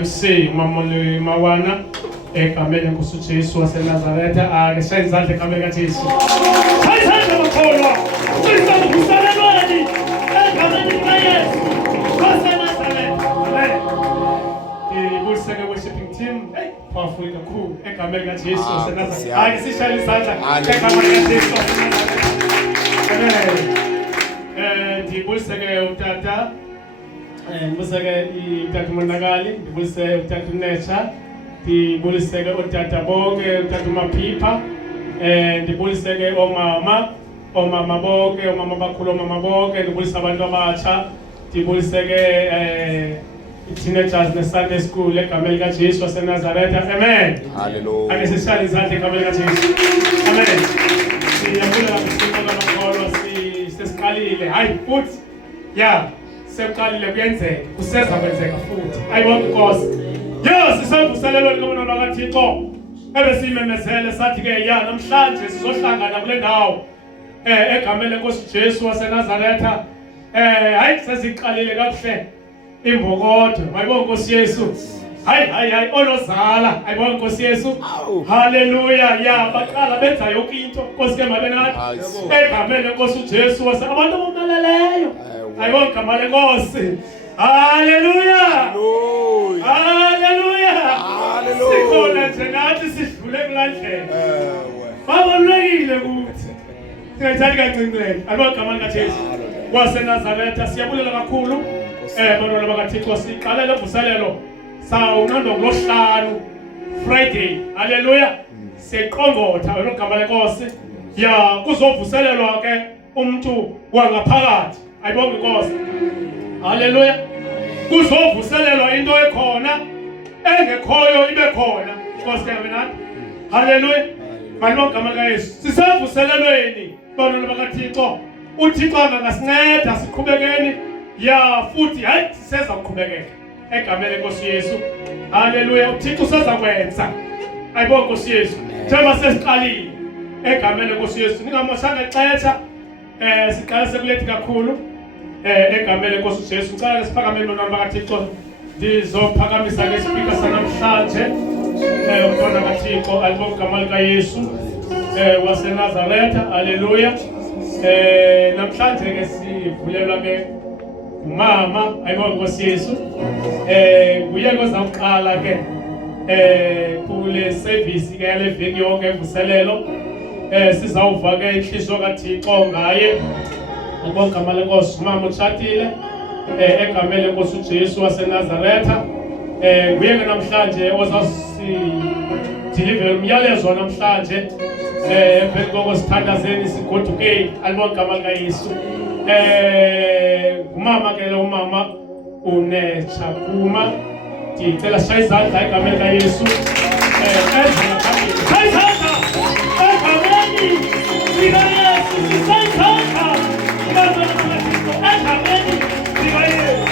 MC Mamoli Mawana egameni lenkosi uJesu waseNazaretha akeshaya izandla egameni kaJesu. Shaya izandla bakholwa. Sisakusalelweni egameni likaYesu waseNazaretha. Amen. Ibuseke worshiping team powerful kakhulu egameni kaJesu waseNazaretha. Akesishaya izandla egameni kaJesu waseNazaretha. Amen. Ndibuseke utata Mbuseke utata Monakali, ndibuseke utata Necha, ndibuseke utata bonke, utata Mapipa, ndibuseke omama bonke, omama bakhulu, omama bonke, ndibuseke abantu abatsha, ndibuseke teenagers ne-Sunday school egameni kaJesu waseNazaretha. Amen. Hallelujah. Ake sishaya izandla egameni kaJesu. Amen. Siyabulela kakhulu kakhulu sesiqalile. Hayi futhi yeah. Seqalile kuyenzeka kuseza kwenzeka futhi ayibona inkosi sisemvuselelweni lomnono kaThixo ebesimemezele sathi ke ya namhlanje sizohlangana kule ndawo egameni lenkosi Jesu waseNazaretha hayi seziqalile kakuhle imbokodo ayibona inkosi Yesu hayi onozala ayibona inkosi Yesu haleluya ya baqala benza yonke into inkosi ke mabenathi egameni lenkosi uJesu abantu abomaleleyo ayibona igama lenkosi. Haleluya. Haleluya. Sikhona nje nathi sidlule kulandlela. Babalulekile ukuthi singathandi kancincane. Ayibona igama likaJesu waseNazaretha. Siyabulela kakhulu bantwana bakaThixo siqalele uvuselelo sawunqando ngolosihlanu Friday. Haleluya. Siqongotha ayibona igama lenkosi. Ya kuzovuselelwa ke umuntu wangaphakathi. Ayibonge inkosi. Haleluya. Kuzovuselelwa into ekhona engekhoyo ibe khona. Inkosi ke nathi. Haleluya. Malibonge igama likaYesu. Sisevuselelweni bantwana bakaThixo. uThixo angasinceda siqhubekeni ya futhi hayi siseza ukuqhubekeka egameni lenkosi Yesu. Haleluya. uThixo useza kwenza. Ayibonge inkosi Yesu. Njengoba sesiqalile egameni lenkosi Yesu. Ningamoshanga ixesha siqala sekulethi kakhulu egameni lenkosi uJesu. Ngicela siphakameni bantwana bakaThixo ndizophakamisa ke speaker sanamhlanje umntwana kaThixo alibonge igama likaYesu waseNazaretha. Haleluya. Namhlanje ke sivulelwa ke umama ayibonge inkosi Yesu. Nguye ozawuqala ke kule service ke yale veki yonke emvuselelo. Sizawuva ke inhliziyo kaThixo ngaye. Ayibonge igama lenkosi. Umama utshatile egameni lenkosi uJesu waseNazaretha. Nguye ke namhlanje ozawusidilivela umyalezo namhlanje emveni koko sithandazeni sigodukeni. Ayibonge igama likaYesu. Umama ke lo umama uNecha Kuma. Ndicela shaya izandla egameni likaYesu. Shaya izandla egameni likaYesu. Shaya izandla egameni likaYesu.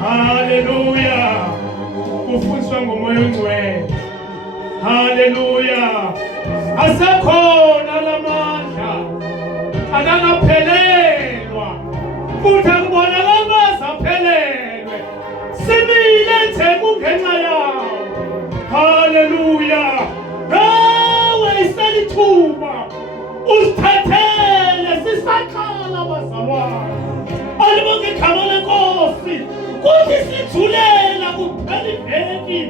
Haleluya. Kufundiswa ngomoya ongcwele. Haleluya. Asekhona lamandla akangaphelelwa futhi akubonakala zaphelelwe. Simile nje kungenxa yawo. Haleluya. Nawe iselithuba usithathele sisaqala bazalwane. Alibonke igama lenkosi kuthi sidlulela kuphela iveki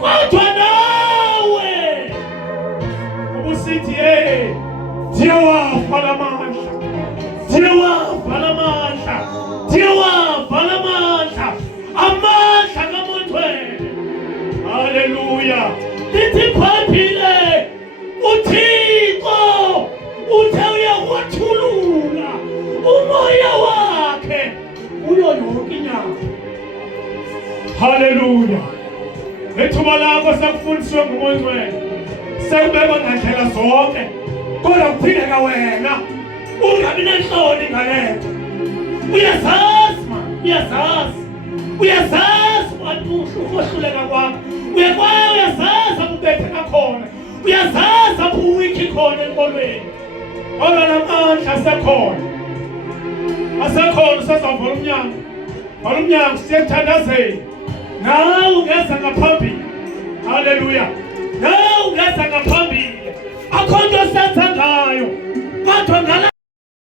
kodwa nawe ubusithi ndiyawafa lamandla, ndiyawafa lamandla, ndiyawafa lamandla, amandla kaMontwele. Haleluya. Lithi phaphile uThixo uthe uyawathulula umoya wakhe kuyo yonke inyanga. Haleluya. Ethuba lakho sakufundiswe ngumoya ongcwele, sekubekwa ngandlela zonke, kodwa kuphindeka wena ungabi nenhloni ngalento. Uyazazi man, uyazazi ukhohluleka kwakho, uyazazi akubetheka khona, uyazazi apho uwikhi khona enkolweni, kodwa namandla asekhona usazavala umnyango siyekuthandazela. Nawe ungeza ngaphambili. Haleluya. Nawe ungeza ngaphambili. Akho nto osenza ngayo.